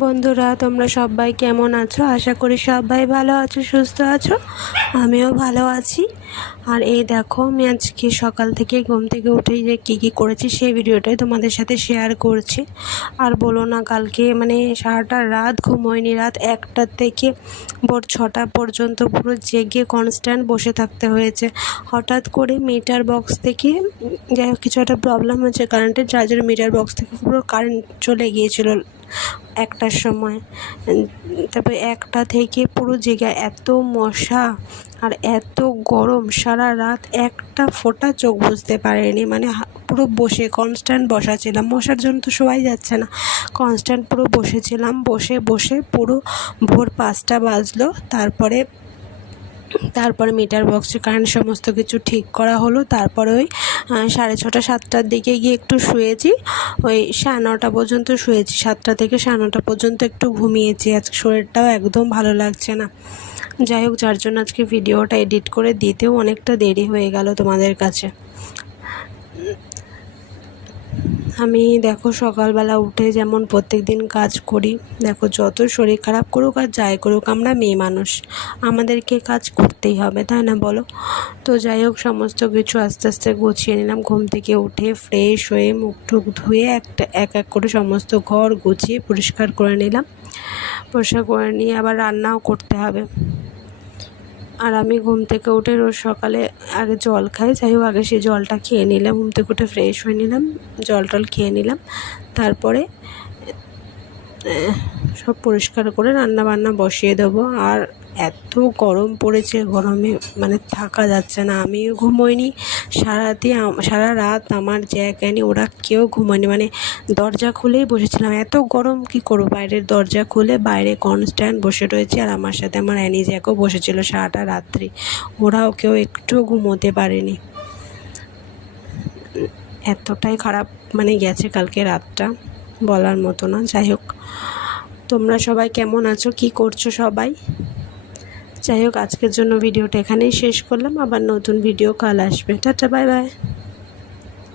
বন্ধুরা, তোমরা সবাই কেমন আছো? আশা করি সবাই ভালো আছো, সুস্থ আছো। আমিও ভালো আছি। আর এই দেখো, আমি আজকে সকাল থেকে ঘুম থেকে উঠেই যে কী করেছি সেই ভিডিওটাই তোমাদের সাথে শেয়ার করছি। আর বলো না, কালকে সারাটা রাত ঘুমোয়নি। রাত 1টা থেকে ভোর 6টা পর্যন্ত পুরো জেগে কনস্ট্যান্ট বসে থাকতে হয়েছে। হঠাৎ করে মিটার বক্স থেকে যাই হোক কিছু একটা প্রবলেম হয়েছে কারেন্টের, যার জন্য মিটার বক্স থেকে পুরো কারেন্ট চলে গিয়েছিল 1টার সময়। তারপরে 1টা থেকে পুরো জেগে এত মশা আর এত গরম, সারা রাত একটা ফোঁটা চোখ বুজতে পারেনি। পুরো বসে কনস্ট্যান্ট বসা ছিলাম। মশার জন্য তো শোয়াই যাচ্ছে না, কনস্ট্যান্ট পুরো বসেছিলাম। বসে বসে পুরো ভোর 5টা বাজলো। তারপরে মিটার বক্সে কারেন্ট সমস্ত কিছু ঠিক করা হলো। তারপরে ওই 6:30 7টার দিকে গিয়ে একটু শুয়েছি। ওই 9:30 পর্যন্ত শুয়েছি। 7টা থেকে 9:30 পর্যন্ত একটু ঘুমিয়েছি। আজকে শরীরটাও একদম ভালো লাগছে না। যাই হোক, যার জন্য আজকে ভিডিওটা এডিট করে দিতেও অনেকটা দেরি হয়ে গেল তোমাদের কাছে। আমি দেখো সকালবেলা উঠে যেমন প্রত্যেক দিন কাজ করি, দেখো যত শরীর খারাপ করুক আর যাই করুক, আমরা মেয়ে মানুষ, আমাদেরকে কাজ করতেই হবে, তাই না বলো? তো যাই হোক, সমস্ত কিছু আস্তে আস্তে গুছিয়ে নিলাম। ঘুম থেকে উঠে ফ্রেশ হয়ে মুখ টুক ধুয়ে এক এক করে সমস্ত ঘর গুছিয়ে পরিষ্কার করে নিলাম। পরিষ্কার করে নিয়ে আবার রান্নাও করতে হবে। আর আমি ঘুম থেকে উঠে রোজ সকালে আগে জল খাই। যাই হোক, আগে সেই জলটা খেয়ে নিলাম। ঘুম থেকে উঠে ফ্রেশ হয়ে নিলাম, জল টল খেয়ে নিলাম। তারপরে সব পরিষ্কার করে রান্না বান্না বসিয়ে দেবো। আর এত গরম পড়েছে, গরমে থাকা যাচ্ছে না। আমিও ঘুমোইনি সারা রাত। আমার জায়গায় ওরা কেউ ঘুমোয়নি। দরজা খুলেই বসেছিলাম। এত গরম কি করবো, বাইরের দরজা খুলে বাইরে কনস্ট্যান্ট বসে রয়েছে। আর আমার সাথে আমার অ্যানি জ্যাকও বসেছিল সারাটা রাত্রি। ওরাও কেউ একটু ঘুমোতে পারেনি। এতটাই খারাপ গেছে কালকে রাতটা, বলার মতো না। যাই হোক, তোমরা সবাই কেমন আছো, কি করছো সবাই? যাই হোক, আজকের জন্য ভিডিওটা এখানেই শেষ করলাম। আবার নতুন ভিডিও কাল আসবে। Tata, bye bye.